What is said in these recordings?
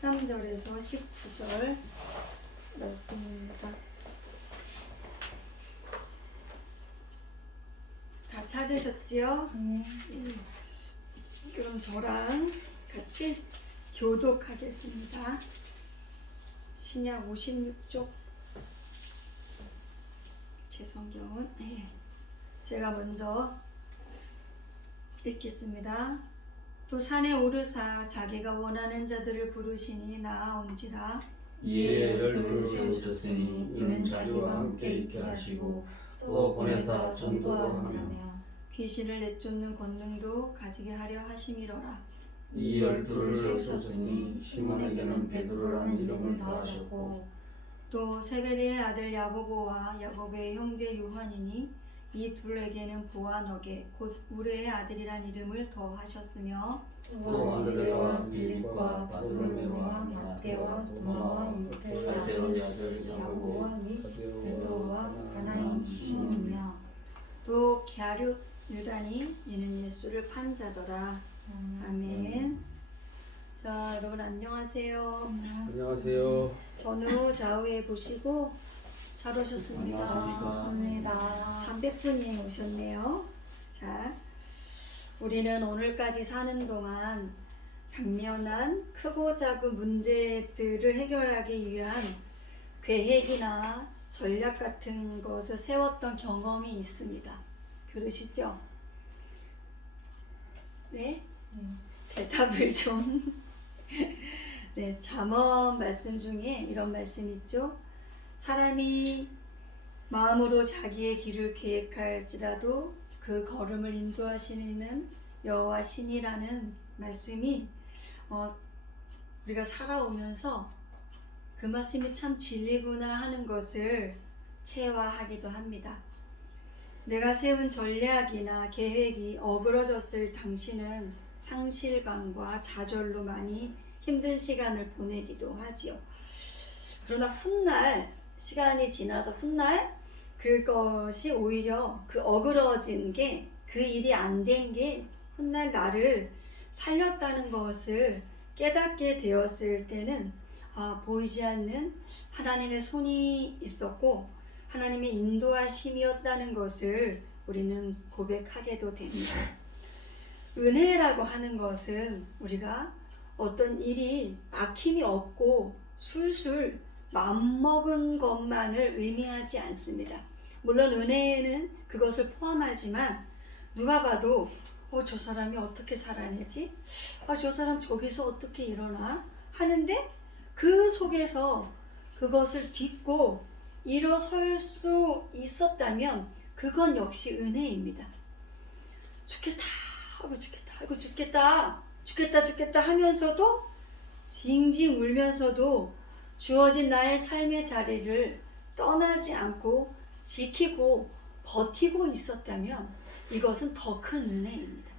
13절에서 19절 말씀입니다. 다 찾으셨지요? 그럼 저랑 같이 교독하겠습니다. 신약 56쪽 제 성경은 제가 먼저 읽겠습니다. 또 산에 오르사 자기가 원하는 자들을 부르시니 나아온지라. 이에 12를 세우셨으니 이는 자기와 함께 있게 하시고 또 보내사 전도도 하며 귀신을 내쫓는 권능도 가지게 하려 하심이로라. 이 12를 세우셨으니 시몬에게는 베드로라는 이름을 더하셨고 또 세베대의 아들 야고보와 야고보의 형제 요한이니 이 둘에게는 보아너게 곧 우레의 아들이란 이름을 더하셨으며 또 안드레와 빌립과 바돌로메와 마테와 도마와 알데오의 아들 야고보와 베드로와 하나인 시몬이며 또 갸lut 유다니 이는 예수를 판 자더라. 아멘. 자, 여러분 안녕하세요. 안녕하세요. 전후 좌우에 보시고 잘 오셨습니다. 감사합니다. 300분이 오셨네요. 자, 우리는 오늘까지 사는 동안 당면한 크고 작은 문제들을 해결하기 위한 계획이나 전략 같은 것을 세웠던 경험이 있습니다. 그러시죠? 네? 대답을 좀. 네, 잠언 말씀 중에 이런 말씀이 있죠. 사람이 마음으로 자기의 길을 계획할지라도 그 걸음을 인도하시는 여호와 신이라는 말씀이 우리가 살아오면서 그 말씀이 참 진리구나 하는 것을 체화하기도 합니다. 내가 세운 전략이나 계획이 어그러졌을 당시는 상실감과 좌절로 많이 힘든 시간을 보내기도 하지요. 그러나 훗날 시간이 지나서 훗날 그것이 오히려 그 어그러진 게 그 일이 안 된 게 훗날 나를 살렸다는 것을 깨닫게 되었을 때는 보이지 않는 하나님의 손이 있었고 하나님의 인도하심이었다는 것을 우리는 고백하게도 됩니다. 은혜라고 하는 것은 우리가 어떤 일이 막힘이 없고 술술 맘먹은 것만을 의미하지 않습니다. 물론 은혜에는 그것을 포함하지만 누가 봐도 저 사람이 어떻게 살아내지? 저 사람 저기서 어떻게 일어나? 하는데 그 속에서 그것을 딛고 일어설 수 있었다면 그건 역시 은혜입니다. 죽겠다 하고 죽겠다 하고 죽겠다 하면서도 징징 울면서도 주어진 나의 삶의 자리를 떠나지 않고 지키고 버티고 있었다면 이것은 더 큰 은혜입니다.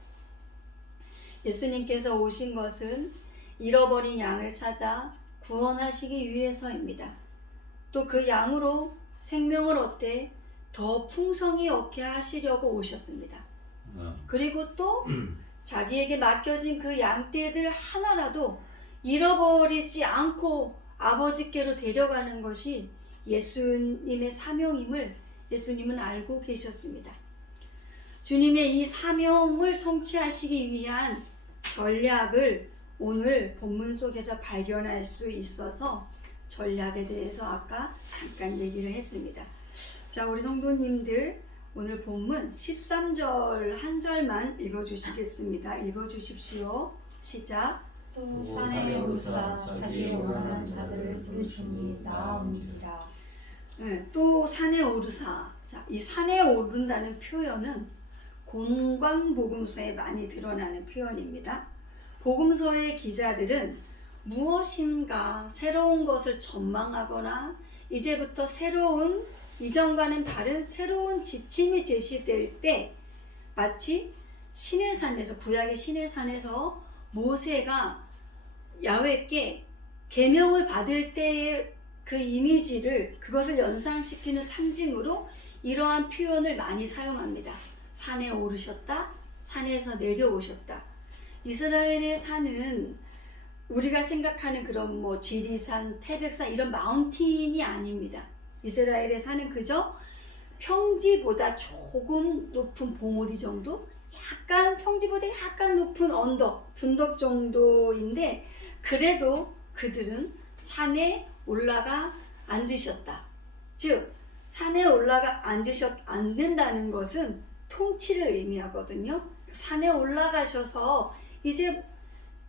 예수님께서 오신 것은 잃어버린 양을 찾아 구원하시기 위해서입니다. 또 그 양으로 생명을 얻되 더 풍성히 얻게 하시려고 오셨습니다. 그리고 또 자기에게 맡겨진 그 양떼들 하나라도 잃어버리지 않고 아버지께로 데려가는 것이 예수님의 사명임을 예수님은 알고 계셨습니다. 주님의 이 사명을 성취하시기 위한 전략을 오늘 본문 속에서 발견할 수 있어서 전략에 대해서 아까 잠깐 얘기를 했습니다. 자, 우리 성도님들 오늘 본문 13절 한 절만 읽어주시겠습니다. 읽어주십시오. 시작. 또 산에 오르사 자기의 원하는 자들을 부르시니 나아온지라. 또 산에 오르사. 자, 이 산에 오른다는 표현은 공광복음서에 많이 드러나는 표현입니다. 복음서의 기자들은 무엇인가 새로운 것을 전망하거나 이제부터 새로운 이전과는 다른 새로운 지침이 제시될 때 마치 시내산에서 구약의 시내산에서 모세가 야훼께 계명을 받을 때의 그 이미지를 그것을 연상시키는 상징으로 이러한 표현을 많이 사용합니다. 산에 오르셨다, 산에서 내려오셨다. 이스라엘의 산은 우리가 생각하는 그런 뭐 지리산, 태백산 이런 마운틴이 아닙니다. 이스라엘에 사는 그저 평지보다 조금 높은 봉우리 정도, 약간 평지보다 약간 높은 언덕, 둔덕 정도인데 그래도 그들은 산에 올라가 앉으셨다. 즉 산에 올라가 앉는다는 것은 통치를 의미하거든요. 산에 올라가셔서 이제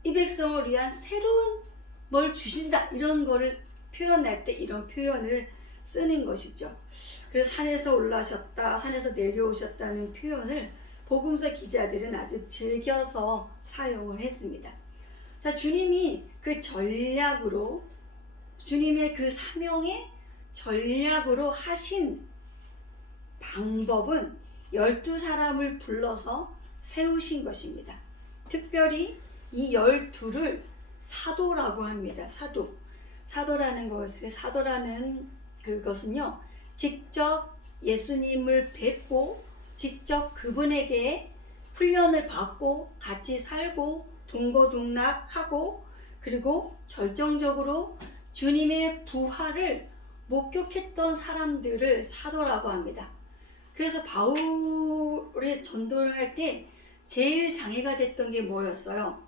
이 백성을 위한 새로운 뭘 주신다 이런 거를 표현할 때 이런 표현을 쓰는 것이죠. 그래서 산에서 올라오셨다, 산에서 내려오셨다는 표현을 복음서 기자들은 아주 즐겨서 사용을 했습니다. 자, 주님이 그 전략으로, 주님의 그 사명의 전략으로 하신 방법은 12사람을 불러서 세우신 것입니다. 특별히 이 12를 사도라고 합니다. 사도라는 그것은요, 직접 예수님을 뵙고 직접 그분에게 훈련을 받고 같이 살고 동거동락하고 그리고 결정적으로 주님의 부활을 목격했던 사람들을 사도라고 합니다. 그래서 바울의 전도를 할 때 제일 장애가 됐던 게 뭐였어요?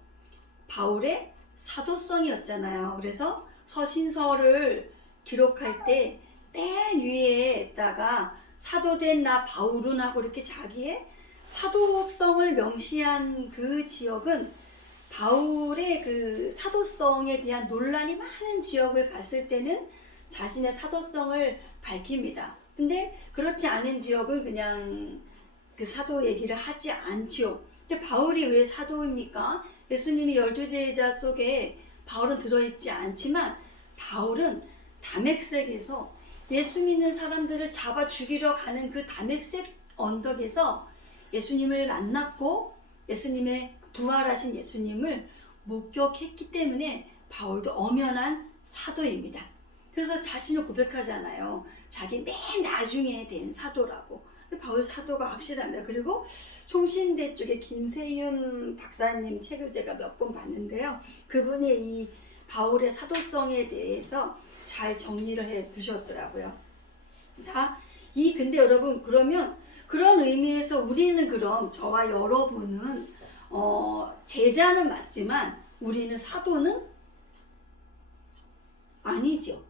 바울의 사도성이었잖아요. 그래서 서신서를 기록할 때 맨 위에다가 사도된 나 바울은 하고 이렇게 자기의 사도성을 명시한 그 지역은 바울의 그 사도성에 대한 논란이 많은 지역을 갔을 때는 자신의 사도성을 밝힙니다. 근데 그렇지 않은 지역은 그냥 그 사도 얘기를 하지 않지요. 근데 바울이 왜 사도입니까? 예수님이 12제자 속에 바울은 들어있지 않지만 바울은 다메섹에서 예수 믿는 사람들을 잡아 죽이러 가는 그 다메섹 언덕에서 예수님을 만났고 예수님의 부활하신 예수님을 목격했기 때문에 바울도 엄연한 사도입니다. 그래서 자신을 고백하잖아요. 자기 맨 나중에 된 사도라고. 바울 사도가 확실합니다. 그리고 총신대 쪽에 김세윤 박사님 책을 제가 몇 번 봤는데요. 그분이 이 바울의 사도성에 대해서 잘 정리를 해 두셨더라고요. 자, 근데 여러분, 그러면 그런 의미에서 우리는 그럼 저와 여러분은 제자는 맞지만 우리는 사도는 아니죠.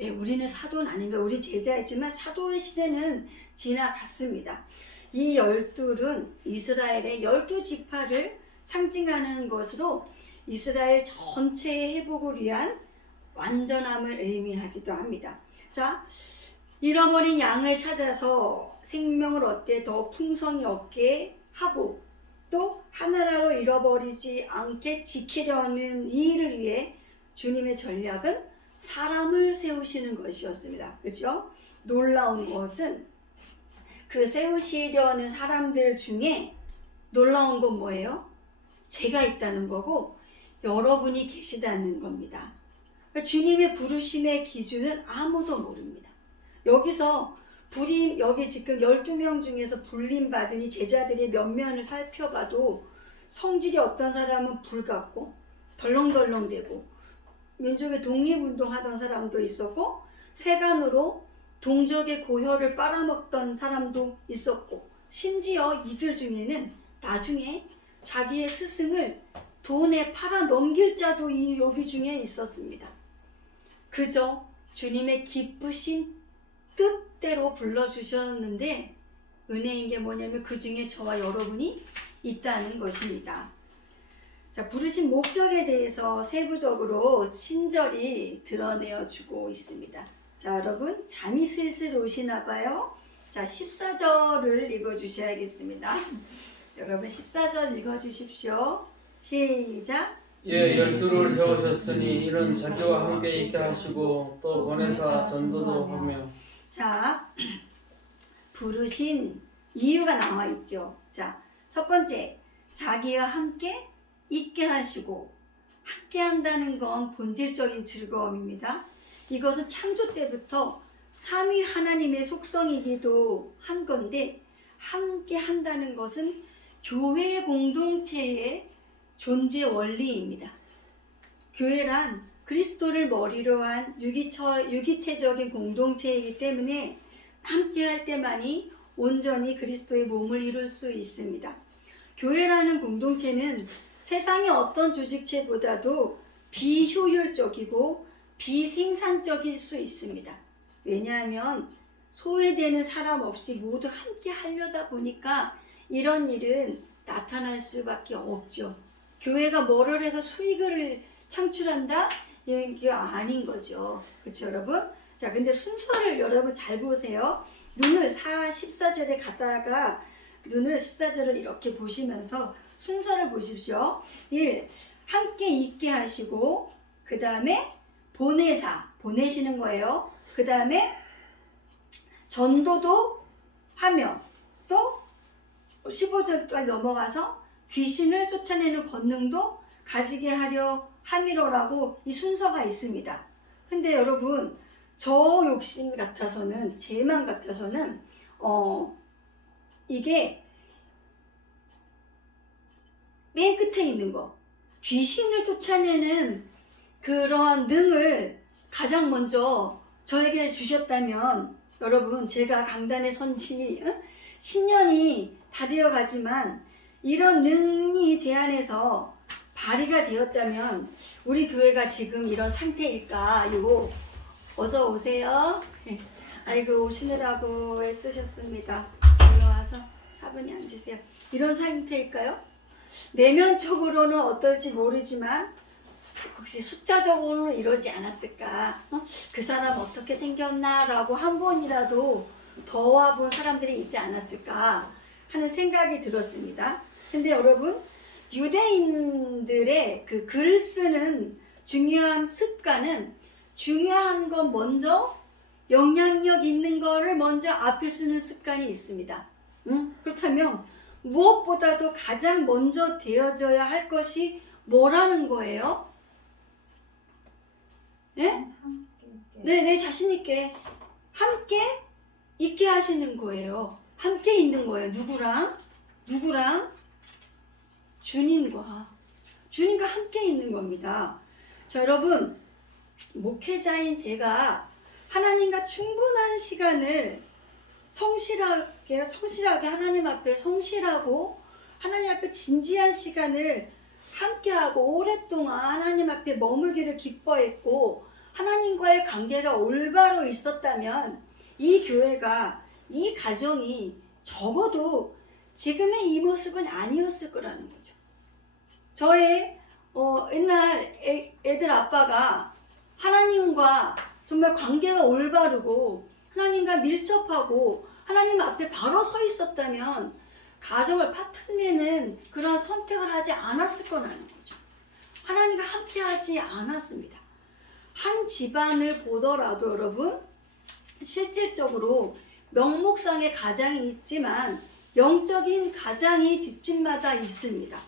예, 우리는 사도는 아닙니다. 우리 제자이지만 사도의 시대는 지나갔습니다. 이 12은 이스라엘의 12지파를 상징하는 것으로 이스라엘 전체의 회복을 위한 완전함을 의미하기도 합니다. 자, 잃어버린 양을 찾아서 생명을 얻게 더 풍성히 얻게 하고 또 하나라도 잃어버리지 않게 지키려는 이 일을 위해 주님의 전략은 사람을 세우시는 것이었습니다. 그렇죠? 놀라운 것은 그 세우시려는 사람들 중에 놀라운 건 뭐예요? 제가 있다는 거고 여러분이 계시다는 겁니다. 주님의 부르심의 기준은 아무도 모릅니다. 여기서 여기 지금 12명 중에서 불림받은 이 제자들이 면면을 살펴봐도 성질이 어떤 사람은 불같고 덜렁덜렁대고 민족의 독립운동하던 사람도 있었고 세간으로 동족의 고혈을 빨아먹던 사람도 있었고 심지어 이들 중에는 나중에 자기의 스승을 돈에 팔아 넘길 자도 여기 중에 있었습니다. 그저 주님의 기쁘신 뜻대로 불러주셨는데 은혜인 게 뭐냐면 그 중에 저와 여러분이 있다는 것입니다. 자, 부르신 목적에 대해서 세부적으로 친절히 드러내어주고 있습니다. 자, 여러분 잠이 슬슬 오시나 봐요. 자, 14절을 읽어주셔야겠습니다. 여러분 14절 읽어주십시오. 시작. 예, 12를 세우셨으니 이는 자기와 함께 있게 하시고 또 보내사 전도도 하며. 자, 부르신 이유가 나와 있죠. 자, 첫 번째, 자기와 함께 있게 하시고, 함께 한다는 건 본질적인 즐거움입니다. 이것은 창조 때부터 삼위 하나님의 속성이기도 한 건데, 함께 한다는 것은 교회 공동체의 존재 원리입니다. 교회란 그리스도를 머리로 한 유기체적인 공동체이기 때문에 함께 할 때만이 온전히 그리스도의 몸을 이룰 수 있습니다. 교회라는 공동체는 세상의 어떤 조직체보다도 비효율적이고 비생산적일 수 있습니다. 왜냐하면 소외되는 사람 없이 모두 함께 하려다 보니까 이런 일은 나타날 수밖에 없죠. 교회가 뭐를 해서 수익을 창출한다? 이게 아닌 거죠. 그렇죠, 여러분? 자, 근데 순서를 여러분 잘 보세요. 눈을 14절에 갔다가 눈을 14절을 이렇게 보시면서 순서를 보십시오. 1. 함께 있게 하시고, 그 다음에 보내시는 거예요. 그 다음에 전도도 하며, 또 15절까지 넘어가서 귀신을 쫓아내는 권능도 가지게 하려 함이로라고 이 순서가 있습니다. 근데 여러분, 저 욕심 같아서는, 제 맘 같아서는 이게 맨 끝에 있는 거, 귀신을 쫓아내는 그러한 능을 가장 먼저 저에게 주셨다면, 여러분, 제가 강단에 선지 10년이 다 되어 가지만 이런 능이 제 안에서 발휘가 되었다면 우리 교회가 지금 이런 상태일까요? 어서 오세요. 아이고, 오시느라고 애쓰셨습니다. 올라와서 차분히 앉으세요. 이런 상태일까요? 내면적으로는 어떨지 모르지만 혹시 숫자적으로는 이러지 않았을까? 그 사람 어떻게 생겼나? 라고 한 번이라도 더 와본 사람들이 있지 않았을까 하는 생각이 들었습니다. 근데 여러분, 유대인들의 그 글 쓰는 중요한 습관은 중요한 건 먼저 영향력 있는 거를 먼저 앞에 쓰는 습관이 있습니다. 그렇다면 무엇보다도 가장 먼저 되어져야 할 것이 뭐라는 거예요? 네? 네, 자신 있게 함께 있게 하시는 거예요. 함께 있는 거예요. 누구랑? 주님과 함께 있는 겁니다. 자, 여러분, 목회자인 제가 하나님과 충분한 시간을 성실하게 하나님 앞에 성실하고 하나님 앞에 진지한 시간을 함께하고 오랫동안 하나님 앞에 머물기를 기뻐했고 하나님과의 관계가 올바로 있었다면 이 교회가, 이 가정이 적어도 지금의 이 모습은 아니었을 거라는 거죠. 저의 옛날 애들 아빠가 하나님과 정말 관계가 올바르고 하나님과 밀접하고 하나님 앞에 바로 서 있었다면 가정을 파탄내는 그런 선택을 하지 않았을 거라는 거죠. 하나님과 함께하지 않았습니다. 한 집안을 보더라도 여러분, 실질적으로 명목상의 가장이 있지만 영적인 가장이 집집마다 있습니다.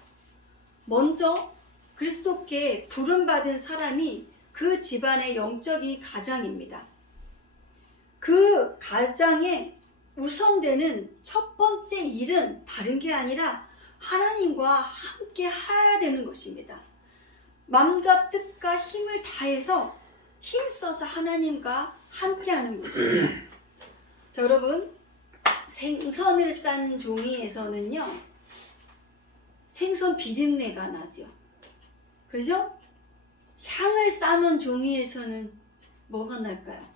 먼저 그리스도께 부름받은 사람이 그 집안의 영적인 가장입니다. 그 가장의 우선되는 첫 번째 일은 다른 게 아니라 하나님과 함께 해야 되는 것입니다. 마음과 뜻과 힘을 다해서 힘써서 하나님과 함께 하는 것입니다. 자, 여러분, 생선을 싼 종이에서는요, 생선 비린내가 나죠. 그죠? 향을 싸놓은 종이에서는 뭐가 날까요?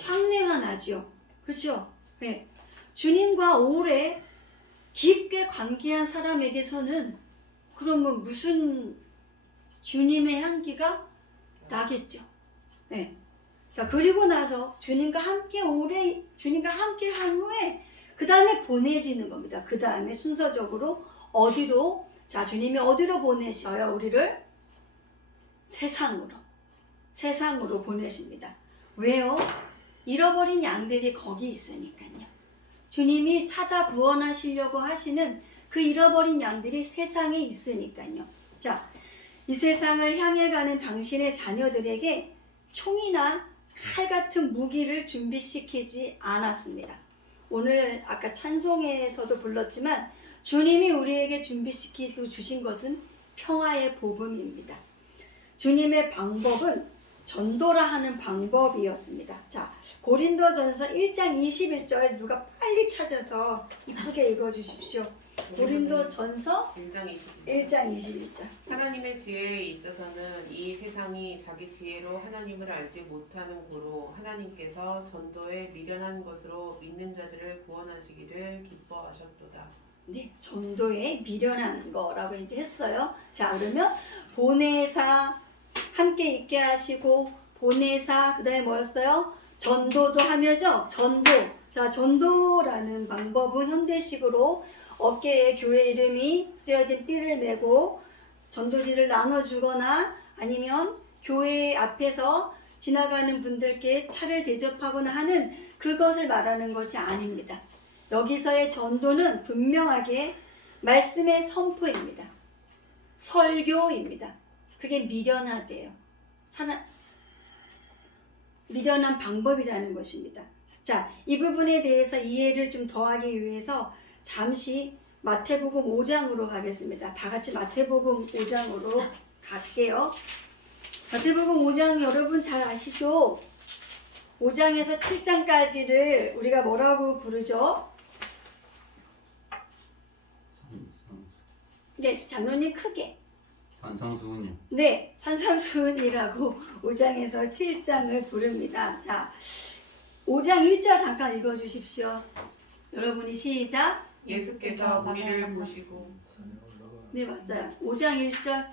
향내가 나죠. 그렇죠? 네. 주님과 오래 깊게 관계한 사람에게서는 그러면 무슨 주님의 향기가 나겠죠. 네. 자, 그리고 나서 주님과 함께 한 후에 그 다음에 보내지는 겁니다. 그 다음에 순서적으로 어디로, 자, 주님이 어디로 보내셔요? 우리를 세상으로 보내십니다. 왜요? 잃어버린 양들이 거기 있으니까요. 주님이 찾아 구원하시려고 하시는 그 잃어버린 양들이 세상에 있으니까요. 자, 이 세상을 향해 가는 당신의 자녀들에게 총이나 칼 같은 무기를 준비시키지 않았습니다. 오늘 아까 찬송에서도 불렀지만 주님이 우리에게 준비시키고 주신 것은 평화의 복음입니다. 주님의 방법은 전도라 하는 방법이었습니다. 자, 고린도전서 1장 21절 누가 빨리 찾아서 이쁘게 읽어주십시오. 고린도전서 1장 21절. 하나님의 지혜에 있어서는 이 세상이 자기 지혜로 하나님을 알지 못하는 고로 하나님께서 전도에 미련한 것으로 믿는 자들을 구원하시기를 기뻐하셨도다. 네, 전도에 미련한 거라고 이제 했어요. 자, 그러면 보내사 함께 있게 하시고 보내사 그다음에 뭐였어요? 전도도 하며죠. 전도. 자, 전도라는 방법은 현대식으로 어깨에 교회 이름이 쓰여진 띠를 메고 전도지를 나눠주거나 아니면 교회 앞에서 지나가는 분들께 차를 대접하거나 하는 그것을 말하는 것이 아닙니다. 여기서의 전도는 분명하게 말씀의 선포입니다. 설교입니다. 그게 미련하대요. 미련한 방법이라는 것입니다. 자, 이 부분에 대해서 이해를 좀 더하기 위해서 잠시 마태복음 5장으로 가겠습니다. 다 같이 마태복음 5장으로 갈게요. 마태복음 5장 여러분 잘 아시죠? 5장에서 7장까지를 우리가 뭐라고 부르죠? 네, 장로님 크게. 산상수훈이요. 네, 산상수훈이라고 5장에서 7장을 부릅니다. 자, 5장 1절 잠깐 읽어주십시오. 여러분이 시작. 예수께서 우리를 보시고 네, 맞아요. 5장 1절. 5장 1절.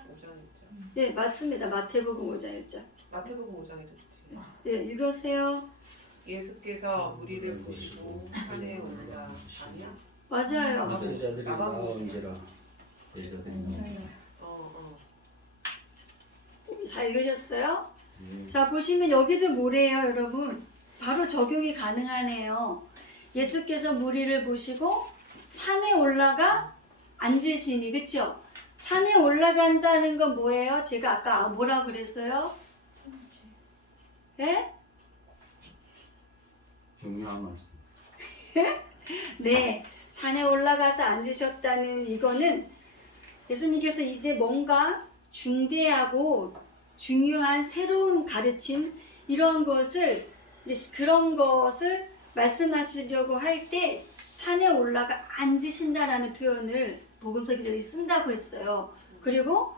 네, 맞습니다. 마태복음 5장 1절. 마태복음 5장에서 좋지. 네, 읽으세요. 예수께서 우리를 보시고 산에 올라 아니야? 맞아요. 목자들이 나온지라 저희가 된 다 읽으셨어요? 네. 자, 보시면 여기도 뭐래요, 여러분? 바로 적용이 가능하네요. 예수께서 무리를 보시고 산에 올라가 앉으시니, 그쵸? 산에 올라간다는 건 뭐예요? 제가 아까 뭐라 그랬어요? 네? 중요한 말씀. 네, 산에 올라가서 앉으셨다는 이거는 예수님께서 이제 뭔가 중대하고 중요한 새로운 가르침 이런 것을 이제 그런 것을 말씀하시려고 할 때 산에 올라가 앉으신다라는 표현을 복음서 기자들이 쓴다고 했어요. 그리고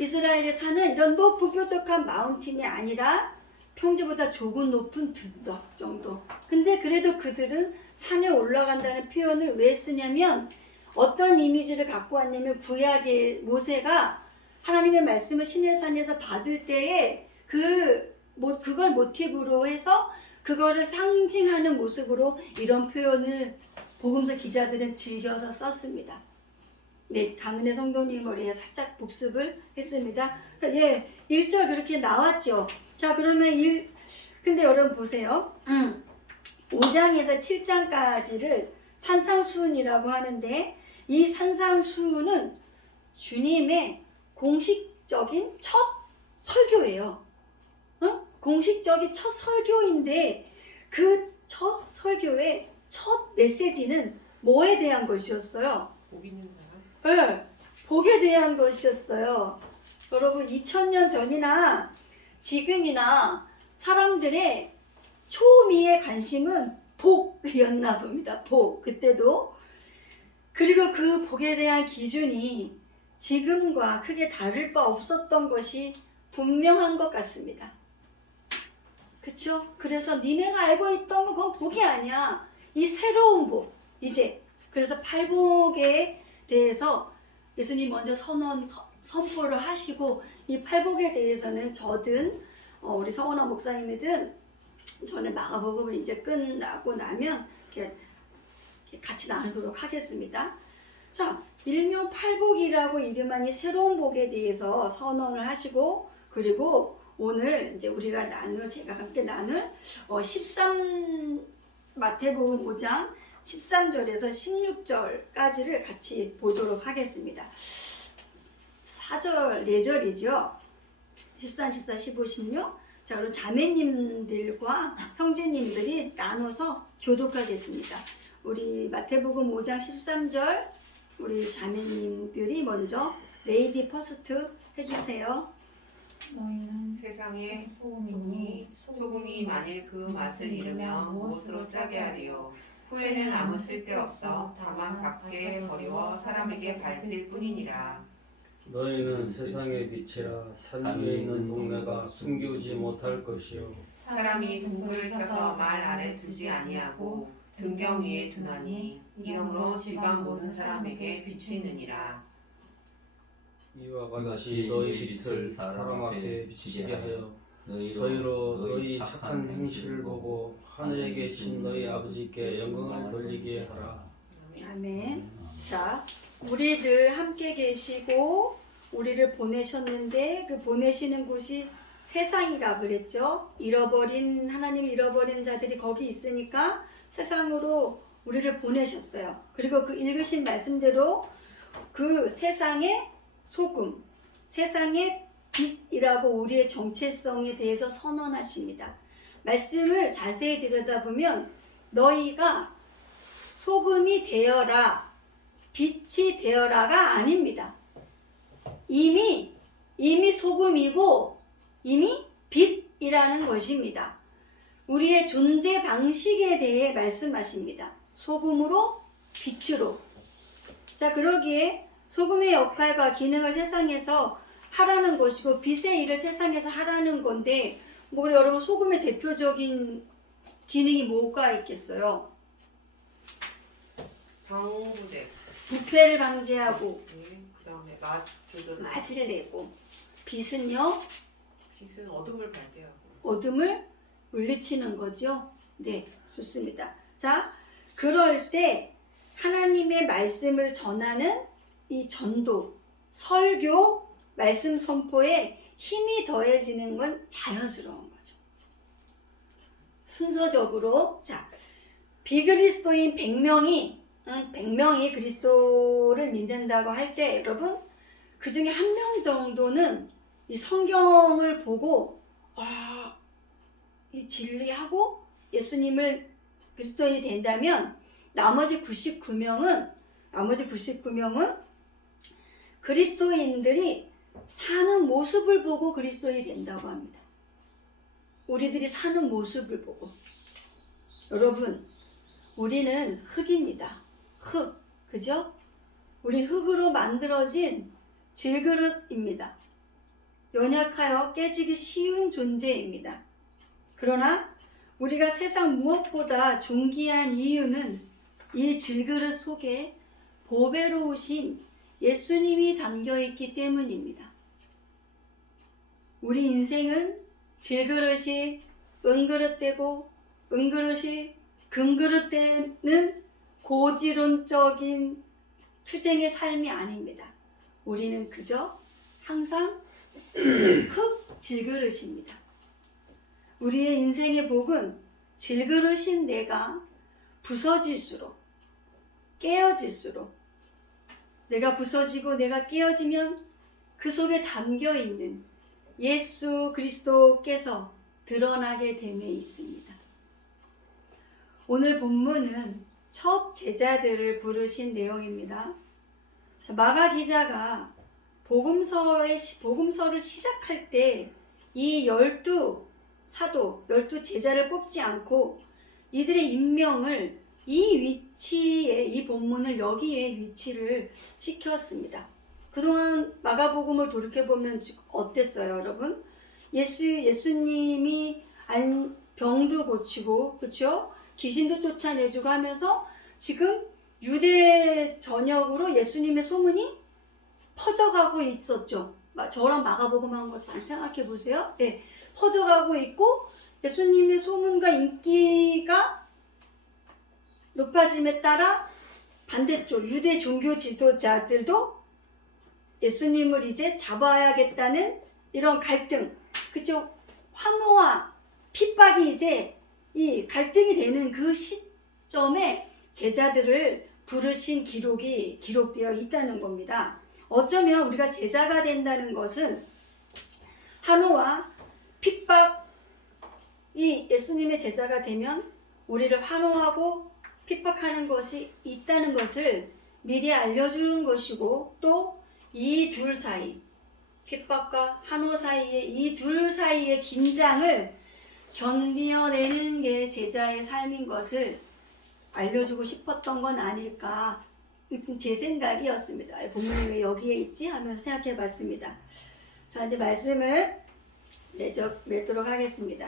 이스라엘의 산은 이런 높은 뾰족한 마운틴이 아니라 평지보다 조금 높은 둔덕 정도. 근데 그래도 그들은 산에 올라간다는 표현을 왜 쓰냐면 어떤 이미지를 갖고 왔냐면 구약의 모세가 하나님의 말씀을 시내산에서 받을 때에 그걸 모티브로 해서 그거를 상징하는 모습으로 이런 표현을 복음서 기자들은 즐겨서 썼습니다. 네, 강은혜 성도님 머리에 살짝 복습을 했습니다. 예, 1절 그렇게 나왔죠. 자, 그러면 근데 여러분 보세요. 5장에서 7장까지를 산상수훈이라고 하는데 이 산상수훈은 주님의 공식적인 첫 설교예요. 공식적인 첫 설교인데 그 첫 설교의 첫 메시지는 뭐에 대한 것이었어요? 복 있는 사람. 네, 복에 대한 것이었어요. 여러분 2000년 전이나 지금이나 사람들의 초미의 관심은 복이었나 봅니다. 복. 그때도. 그리고 그 복에 대한 기준이 지금과 크게 다를 바 없었던 것이 분명한 것 같습니다. 그쵸? 그래서 니네가 알고 있던 건 그건 복이 아니야. 이 새로운 복. 이제. 그래서 팔복에 대해서 예수님 먼저 선포를 하시고 이 팔복에 대해서는 저든 우리 성원아 목사님이든 저는 마가복음을 이제 끝나고 나면 이렇게 같이 나누도록 하겠습니다. 자, 일명 팔복이라고 이름한 이 새로운 복에 대해서 선언을 하시고 그리고 오늘 이제 우리가 제가 함께 나눌 마태복음 5장 13절에서 16절까지를 같이 보도록 하겠습니다. 4절, 4절이죠. 13, 14, 15, 16. 자, 그럼 자매님들과 형제님들이 나눠서 교독하겠습니다. 우리 마태복음 5장 13절 우리 자매님들이 먼저 레이디 퍼스트 해주세요. 너희는 세상의 소금이니 소금이 만일 그 맛을 잃으면 무엇으로 짜게 하리요. 후에는 아무 쓸데없어 다만 밖에 버리워 사람에게 밟힐 뿐이니라. 너희는 세상의 빛이라 산 위에 있는 동네가 숨기우지 못할 것이요 사람이 등불을 켜서 말 아래 두지 아니하고 등경 위에 두나니 이러므로 집안 모든 사람에게 빛이 느니라. 이와 같이 너희 빛을 사람 앞에 비치게 하여 저희로 너희 착한 행실을 보고 하늘에 계신 너희 아버지께 영광을 돌리게 하라. 아멘. 자, 우리를 함께 계시고 우리를 보내셨는데 그 보내시는 곳이 세상이라 그랬죠. 하나님 잃어버린 자들이 거기 있으니까 세상으로 우리를 보내셨어요. 그리고 그 읽으신 말씀대로 그 세상의 소금, 세상의 빛이라고 우리의 정체성에 대해서 선언하십니다. 말씀을 자세히 들여다보면 너희가 소금이 되어라, 빛이 되어라가 아닙니다. 이미 소금이고 이미 빛이라는 것입니다. 우리의 존재 방식에 대해 말씀하십니다. 소금으로, 빛으로. 자, 그러기에 소금의 역할과 기능을 세상에서 하라는 것이고 빛의 일을 세상에서 하라는 건데 그래 여러분 소금의 대표적인 기능이 뭐가 있겠어요? 방부제. 부패를 방지하고 그 다음에 맛 조절. 맛을 내고 빛은요? 빛은 어둠을 발대하고. 어둠을 물리치는 거죠. 네, 좋습니다. 자, 그럴 때 하나님의 말씀을 전하는 이 전도, 설교, 말씀 선포에 힘이 더해지는 건 자연스러운 거죠. 순서적으로 자, 비그리스도인 100명이 그리스도를 믿는다고 할 때 여러분 그 중에 한 명 정도는 이 성경을 보고 와, 이 진리하고 예수님을 그리스도인이 된다면 나머지 99명은 그리스도인들이 사는 모습을 보고 그리스도인이 된다고 합니다. 우리들이 사는 모습을 보고. 여러분, 우리는 흙입니다. 흙, 그죠? 우리 흙으로 만들어진 질그릇입니다. 연약하여 깨지기 쉬운 존재입니다. 그러나 우리가 세상 무엇보다 존귀한 이유는 이 질그릇 속에 보배로우신 예수님이 담겨있기 때문입니다. 우리 인생은 질그릇이 은그릇되고 은그릇이 금그릇되는 고지론적인 투쟁의 삶이 아닙니다. 우리는 그저 항상 흙 질그릇입니다. 우리의 인생의 복은 질그릇인 내가 부서질수록 깨어질수록 내가 부서지고 내가 깨어지면 그 속에 담겨있는 예수 그리스도께서 드러나게 됨에 있습니다. 오늘 본문은 첫 제자들을 부르신 내용입니다. 마가 기자가 복음서를 시작할 때 이 12 제자를 뽑지 않고 이들의 임명을 이 본문을 여기에 위치를 시켰습니다. 그동안 마가복음을 돌이켜보면 어땠어요, 여러분? 예수님이 병도 고치고, 그렇죠? 귀신도 쫓아내주고 하면서 지금 유대 전역으로 예수님의 소문이 퍼져가고 있었죠. 저랑 마가복음 한 거 잘 생각해 보세요. 네, 퍼져가고 있고 예수님의 소문과 인기가 높아짐에 따라 반대쪽 유대 종교 지도자들도 예수님을 이제 잡아야겠다는 이런 갈등, 그죠? 환호와 핍박이 이제 이 갈등이 되는 그 시점에 제자들을 부르신 기록이 기록되어 있다는 겁니다. 어쩌면 우리가 제자가 된다는 것은 환호와 핍박이 예수님의 제자가 되면 우리를 환호하고 핍박하는 것이 있다는 것을 미리 알려주는 것이고 또 이 둘 사이 핍박과 한호 사이에 이 둘 사이의 긴장을 견뎌내는 게 제자의 삶인 것을 알려주고 싶었던 건 아닐까. 제 생각이었습니다. 본문이 왜 여기에 있지? 하면서 생각해 봤습니다. 자, 이제 말씀을 맺도록 하겠습니다.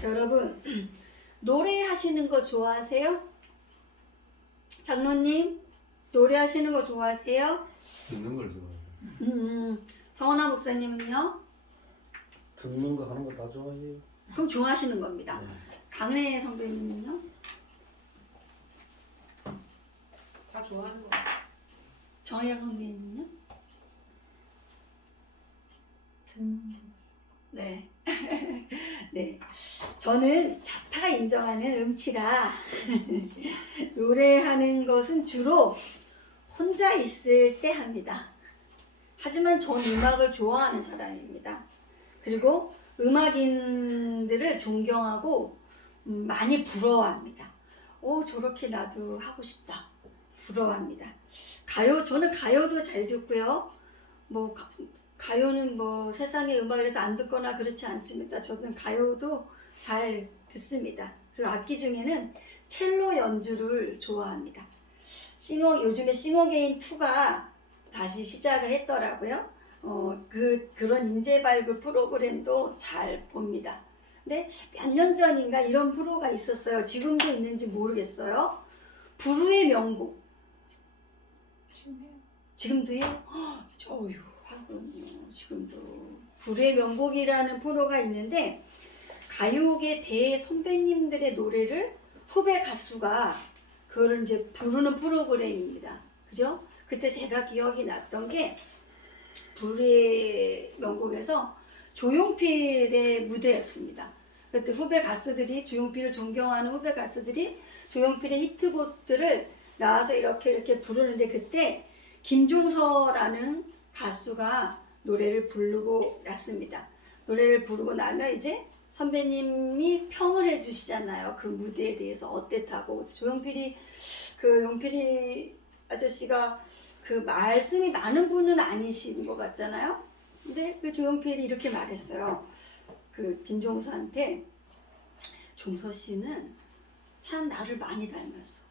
자, 여러분, 노래하시는 거 좋아하세요? 장로님, 노래하시는 거 좋아하세요? 듣는 걸 좋아해요. 성원아 목사님은요? 듣는 거 하는 거 다 좋아해요. 그럼 좋아하시는 겁니다. 네. 강은혜 선배님은요? 다 좋아하는 거 같아요. 정혜영 선배님은요? 네. 네. 저는 자타가 인정하는 음치라 노래하는 것은 주로 혼자 있을 때 합니다. 하지만 전 음악을 좋아하는 사람입니다. 그리고 음악인들을 존경하고 많이 부러워합니다. 저렇게 나도 하고 싶다. 부러워합니다. 저는 가요도 잘 듣고요. 가요는 세상의 음악이라서 안 듣거나 그렇지 않습니다. 저는 가요도 잘 듣습니다. 그리고 악기 중에는 첼로 연주를 좋아합니다. 요즘에 싱어게인 2가 다시 시작을 했더라고요. 그런 인재 발굴 프로그램도 잘 봅니다. 근데 몇 년 전인가 이런 프로가 있었어요. 지금도 있는지 모르겠어요. 불후의 명곡. 지금도 해요? 어휴, 하군요. 지금도. 불후의 명곡이라는 프로가 있는데 가요계 대선배님들의 노래를 후배 가수가 그거를 이제 부르는 프로그램입니다. 그죠? 그때 제가 기억이 났던 게 불후의 명곡에서 조용필의 무대였습니다. 그때 조용필을 존경하는 후배 가수들이 조용필의 히트곡들을 나와서 이렇게 부르는데 그때 김종서라는 가수가 노래를 부르고 났습니다. 노래를 부르고 나면 이제 선배님이 평을 해주시잖아요. 그 무대에 대해서 어땠다고. 용필이 아저씨가 그 말씀이 많은 분은 아니신 것 같잖아요. 근데 그 조용필이 이렇게 말했어요. 그 김종서한테 종서 씨는 참 나를 많이 닮았어.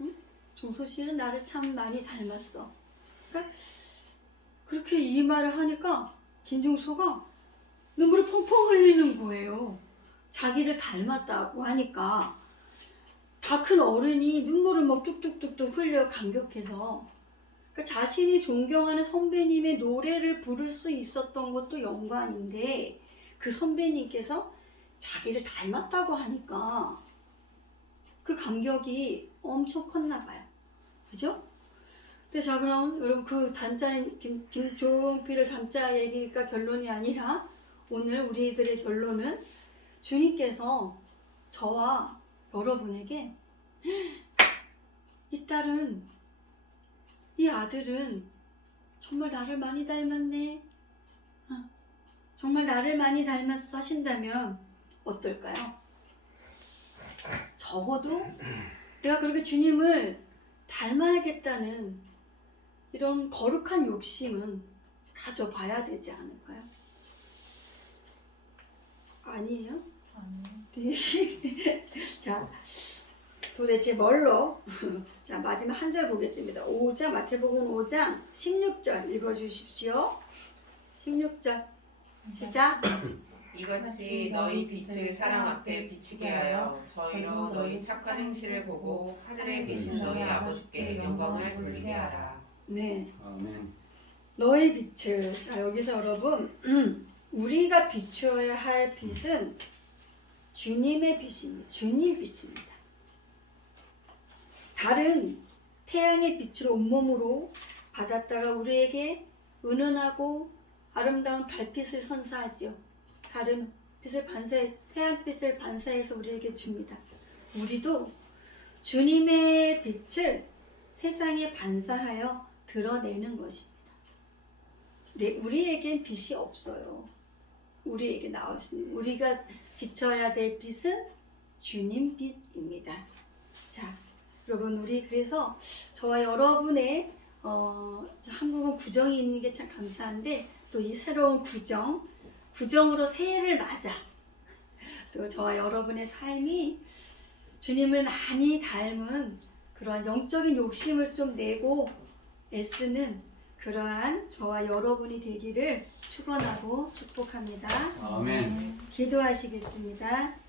응? 종서 씨는 나를 참 많이 닮았어. 그러니까 그렇게 이 말을 하니까 김종서가 눈물을 펑펑 흘리는 거예요. 자기를 닮았다고 하니까 다 큰 어른이 눈물을 막 뚝뚝뚝뚝 흘려 감격해서 그러니까 자신이 존경하는 선배님의 노래를 부를 수 있었던 것도 영광인데 그 선배님께서 자기를 닮았다고 하니까 그 감격이 엄청 컸나 봐요. 그죠? 근데 자 그럼 여러분 그 단자인 김종필을 닮자 얘기가 결론이 아니라 오늘 우리들의 결론은 주님께서 저와 여러분에게 이 아들은 정말 나를 많이 닮았네. 정말 나를 많이 닮았어 하신다면 어떨까요? 적어도 내가 그렇게 주님을 닮아야겠다는 이런 거룩한 욕심은 가져봐야 되지 않을까요? 아니에요? 네. 자, 도대체 뭘로? 자, 마지막 한 절 보겠습니다. 마태복음 5장 16절 읽어주십시오. 16절 시작. 이같이 너희 빛을 사람 앞에 비치게 하여 저희로 너희 착한 행실을 보고 하늘에 계신 너희 아버지께 영광을 돌리게 하라. 네. 아멘. 너의 빛을. 자, 여기서 여러분 우리가 비추어야 할 빛은 주님의 빛입니다. 주님 빛입니다. 다른 태양의 빛을 온몸으로 받았다가 우리에게 은은하고 아름다운 달빛을 선사하죠. 다른 빛을 태양빛을 반사해서 우리에게 줍니다. 우리도 주님의 빛을 세상에 반사하여 드러내는 것입니다. 우리에겐 빛이 없어요. 우리에게 나왔습니다. 우리가 비춰야 될 빛은 주님 빛입니다. 자, 여러분 우리 그래서 저와 여러분의 한국은 구정이 있는 게 참 감사한데 또 이 새로운 구정으로 새해를 맞아. 또 저와 여러분의 삶이 주님을 많이 닮은 그러한 영적인 욕심을 좀 내고 애쓰는 그러한 저와 여러분이 되기를 축원하고 축복합니다. 아멘. 기도하시겠습니다.